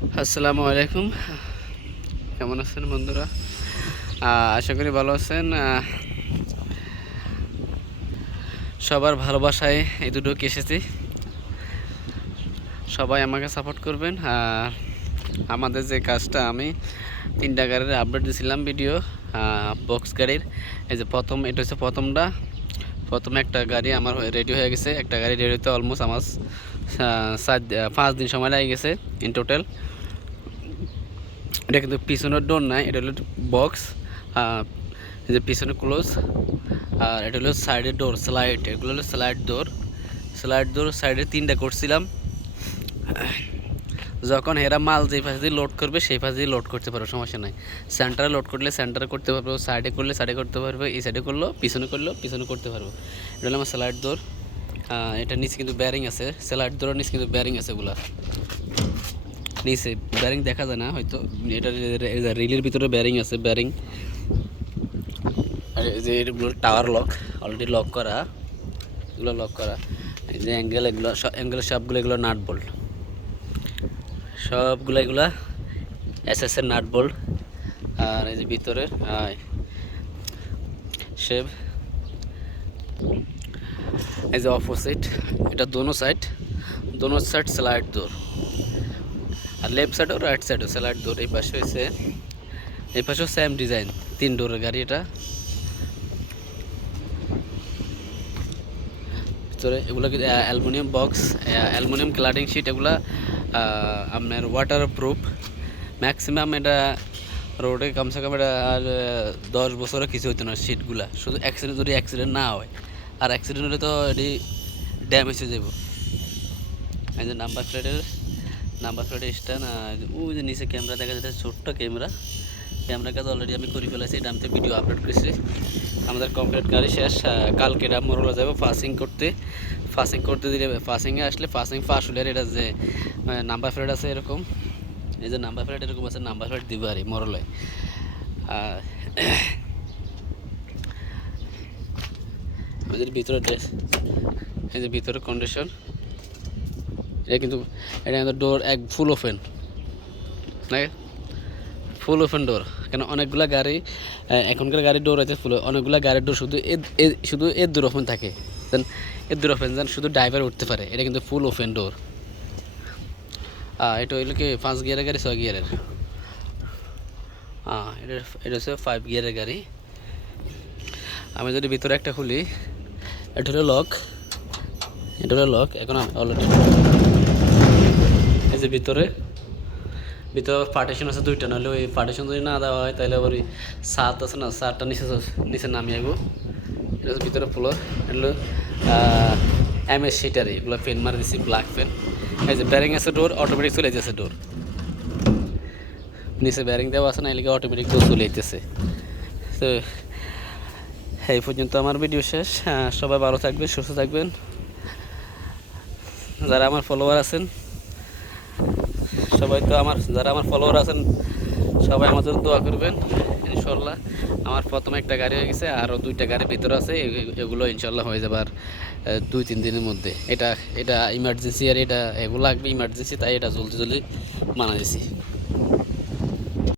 আসসালামু আলাইকুম। কেমন আছেন বন্ধুরা? আশা করি ভালো আছেন। সবার ভালোবাসায় এই দুটো এসেছি। সবাই আমাকে সাপোর্ট করবেন। আর আমাদের যে কাজটা, আমি 3টা গাড়ির আপডেট দিয়েছিলাম ভিডিও, বক্স গাড়ির। এই যে এটা হচ্ছে প্রথম একটা গাড়ি আমার রেডি হয়ে গেছে। একটা গাড়ি রেডি হতে অলমোস্ট আমার 5 দিন সময় লেগে গেছে ইন টোটাল। এটা কিন্তু পিছনের ডোর নাই, এটা হলো বক্স। এই যে পিছনে ক্লোজ, আর এটা হলো সাইডের ডোর স্লাইড। এগুলো হলো স্লাইড ডোর সাইডে 3টা করছিলাম। যখন এরা মাল যে পাশে দিয়ে লোড করবে সেই পাশে দিয়ে লোড করতে পারবে, সমস্যা নাই। সেন্টারে লোড করলে সেন্টারে করতে পারবো, সাইডে করলে সাইডে করতে পারবে, এই সাইডে করলেও পিছনে করতে পারবো। এটা হলো আমার স্লাইড ডোর। এটা নিচে কিন্তু ব্যারিং আছে, স্লাইড ডোরের নিচে কিন্তু ব্যারিং আছে। এগুলা নিচে ব্যারিং দেখা যায় না হয়তো, এটা রিলের ভিতরে ব্যারিং আছে। আর এই যে এগুলো টাওয়ার লক, অলরেডি লক করা। এগুলো লক করা। এই যে অ্যাঙ্গেলের সবগুলো এগুলো নাট বোল্ট, এগুলা এসএসের নাট বোল্ট। আর এই যে ভিতরে শেপ, এই যে অপোজিট, এটা দোনো সাইড স্লাইড ডোর। আর লেফট সাইড ও রাইট সাইডও স্লাইড ডোর। এই পাশেও সেম ডিজাইন, 3 ডোরের গাড়ি এটা। ভিতরে এগুলো aluminium box, aluminium cladding sheet. এগুলা আপনার ওয়াটার প্রুফ। ম্যাক্সিমাম এটা রোডে কমসে কম এটা আর 10 বছরও কিছু হইতো না শিটগুলা, শুধু যদি অ্যাক্সিডেন্ট না হয়। আর অ্যাক্সিডেন্ট হলে তো এটি ড্যামেজ হয়ে যাব। এই যে নাম্বার প্লেটের স্ট্যান্ড। ওই যে নিচে ক্যামেরা দেখা যাচ্ছে, ছোট্ট ক্যামেরার কাজ অলরেডি আমি করে ফেলেছি। এটা আমি ভিডিও আপলোড করেছি। আমাদের কমপ্লিট গাড়ি শেষ। কালকে এটা মোরলা যাবো ফাসিং করতে দিলে, ফাসিংয়ে আসলে ফাঁস হলে এটা যে নাম্বার প্লেট আছে এরকম, এই যে নাম্বার প্লেট এরকম আছে, নাম্বার প্লেট দিব আর মরলে। আমাদের ভিতরে ড্রেস, এই যে ভিতরে কন্ডিশন। এটা কিন্তু ডোর ফুল ওপেন, ডোর। কেন অনেকগুলা গাড়ি, এখনকার গাড়ির ডোর আছে ফুল, অনেকগুলা গাড়ির ডোর শুধু এর দূর ওপেন থাকে, দেন এর দূর ওপেন যেন শুধু ড্রাইভার উঠতে পারে। এটা কিন্তু ফুল ওপেন ডোর। এটা হইলো কি 5 গিয়ারের গাড়ি, 6 গিয়ারের। এটা হচ্ছে 5 গিয়ারের গাড়ি। আমি যদি ভিতরে একটা খুলি, এটা হলো লক। এখন আমি অলরেডি এই যে ভিতরে পার্টিশন আছে 2টা। নাহলে ওই পার্টিশন যদি না দেওয়া হয় তাহলে আবার ওই ছাদ আছে না, ছাদটা নিচে নামিয়ে আসবো। এটা হচ্ছে ভিতরে ফ্লোর। এটা হলো MS শিটারি, এগুলো পেন মারি দিচ্ছি, ব্ল্যাক পেন। এই যে ব্যারিং আছে, ডোর অটোমেটিক চলে যেতেছে। ডোর নিচে ব্যারিং দেওয়া আছে না, এদিকে অটোমেটিক ডোর চলে যেতেছে। তো এই পর্যন্ত আমার ভিডিও শেষ। সবাই ভালো থাকবেন, সুস্থ থাকবেন। যারা আমার ফলোয়ার আছেন সবাই আমার জন্য দোয়া করবেন। ইনশাল্লাহ আমার প্রথম একটা গাড়ি হয়ে গেছে, আরও 2টা গাড়ি ভিতরে আছে। এগুলো ইনশাল্লাহ হয়ে যাবে আর 2-3 দিনের মধ্যে। এটা ইমার্জেন্সি, আর এগুলো লাগবে ইমার্জেন্সি, তাই এটা জলদি বানা দিছি।